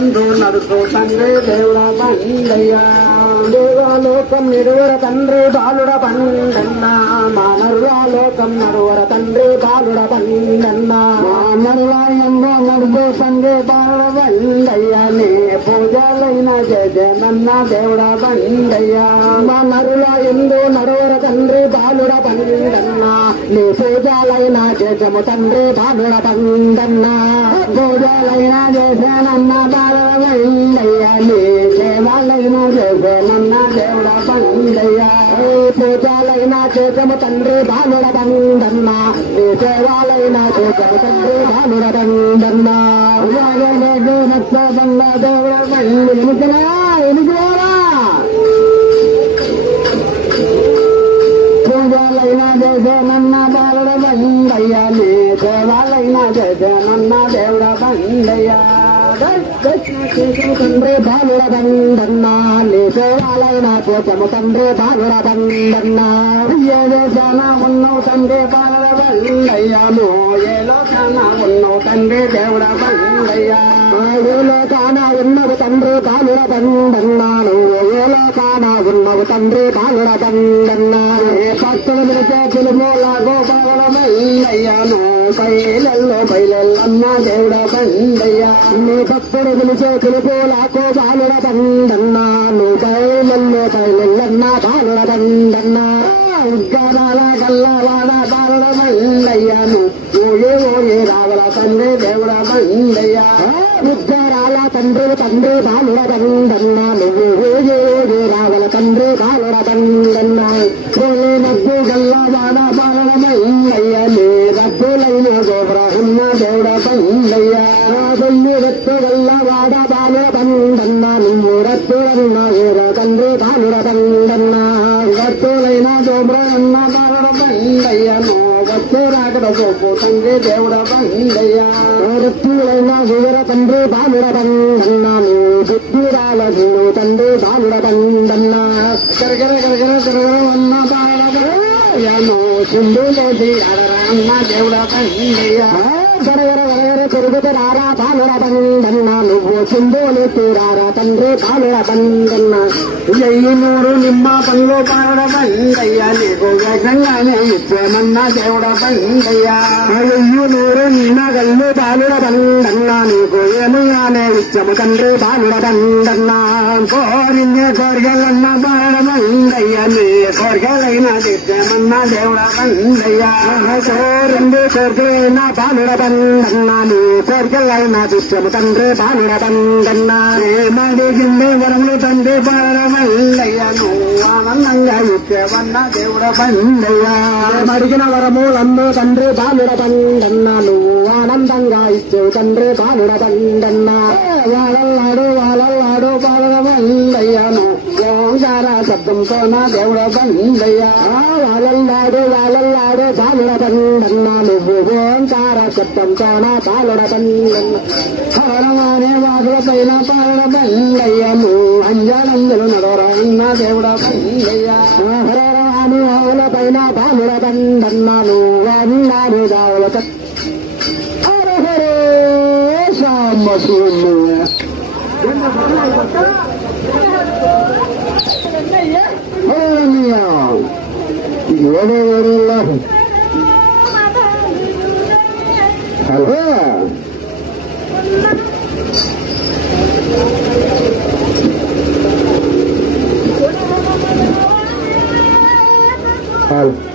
తండ్రు నడుచు తండ్రి దేవుడ బండయ్యా దేవాలోకం నిరువర తండ్రి బాలుడ బండన్న మానరులాలోకం నడువర తండ్రి బాలుడ బండన్న మానరులాయంగా నడుచు తండ్రి బాలుడ బండయ్యా నీ పూజలైన జయనన్న దేవుడ బండయ్యా మానరుల ఎందు నడువర తండ్రి బాలుడ బండన్న నీ పూజలైన జయము తండ్రి బాలుడ బండన్న పూజలైన జయనన్న బాలుడ బండయ్యా నీ సేవలైన జయనన్న దేవుడ బండయ్యా పూజలైన చేతము తండ్రి బాలుడ బండన్న నీ సేవలైన చేతము తండ్రి బాలుడ బండన్న బండ దేవుడ బండి ఎనికిరా పూజలైన జయనన్న బాలుడ బండయ్యా నీ సేవలైన జయనన్న దేవుడ బండయ్యా తండ్రి బాలుడ బండన్న నీ సేవాలైన కోచము తండ్రి బాలుడ బండన్న ఏదో చాలా ఉన్నావు తండ్రి బాలుడ బండయ్యాను ఏలో చాలా ఉన్నావు తండ్రి దేవుడ బండయ్యా ఏలో కానా ఉన్నవు తండ్రి బాలుడ బండన్నాను ఏలో కానా ఉన్నవు తండ్రి బాలుడ బండన్నా భక్తులు పిలిచే పిలుమూల గోపాలుడ బండయ్యాను బయలెల్లన్న దేవుడ బండయ్యా నీ భక్తుడు పిలిచే పిలుపులాకో బాలుడ బండన్నా నువ్వు బయలెల్లన్న బాలుడ బండన్నా ఉద్గారాల గల్లవాడ బాలుడ బండయ్యాను ఓయే ఓయే రావల తండ్రి దేవుడ బండయ్యా ఉద్గారాల తండ్రి తండ్రి బాలుడ బండన్నా నువ్వు ఓయే ఓయే రావల తండ్రి బాలుడ బండన్నా నవ్వు గల్లవాడ బాలుడ బండయ్యా నీ రబ్బులైన గోబ్రహ్మ దేవుడ బండయ్యా బొల్లి రత్తు గల్లవాడ బాలుడ బండన్నా నువ్వు రత్తులన్న ఊర తండ్రి బాలుడ బండన్నా రత్తులైన గోబ్రహ్మ బాలుడ బండయ్యను గత్తు రాకడ గోపు తండ్రి దేవుడ బండయ్యా రత్తులైన ఊర తండ్రి బాలుడ బండన్నా నువ్వు బుద్ధిరాల తండ్రి బాలుడ బండన్నా గరగర గరగర గరగర అన్న బాలుడ బండయ్యాను సింధులోసి అడరన్న దేవుడ బండయ్యా గరగర గరగర తిరుగుతారా బాలుడ బండన్నా నువ్వు సింధులు తీరారా తండ్రి బాలుడ బండన్నా ఎయ్యి నూరు నిమ్మ పళ్ళు బాలుడ బండయ్యా నీకు వేగంగానే ఇచ్చేమన్న దేవుడ బండయ్యా ఎయ్యి నూరు నిన్న గల్లు బాలుడ బండన్నా నీకు ఏమయ్యానే ఇచ్చము తండ్రి బాలుడ బండన్నా కోరిన్నే కోరికలన్న బాలుడ బండయ్యా నీ కోరికలైన ఇచ్చేమన్న దేవుడ బండయ్యా కోరింది కోరికలైన బాలుడ బండన్నా నీ కోరికలైన ఇచ్చము తండ్రి బాలుడ బండన్నా మడిగింది వరములు తండ్రి బాలుడ బండయ్యా నువ్వు ఆనందంగా ఇచ్చేవన్న దేవుడ బండయ్యా మడిగిన వరములన్ను తండ్రి బాలుడ బండన్నా నువ్వు ఆనందంగా ఇచ్చేవు తండ్రి బాలుడ బండన్నా వాళ్ళల్లాడు బాలుడ బండయ్యాను ఓంకార శబ్దంతో నా దేవుడ బండయ్యా వాళ్ళల్లాడు బాలుడ బండన్నా నువ్వు ఓంకార శబ్దంతో నా బాలుడ బండన్నా హరమానే వాదుల పైన బాలుడ బండయ్యను అంజనందులు నడవరన్న దేవుడ బండయ్యా హరరాని ఆవుల పైన బాలుడ బండన్నాను అన్నాడు దావుల హర హరే సాంబశివుడు హలో Al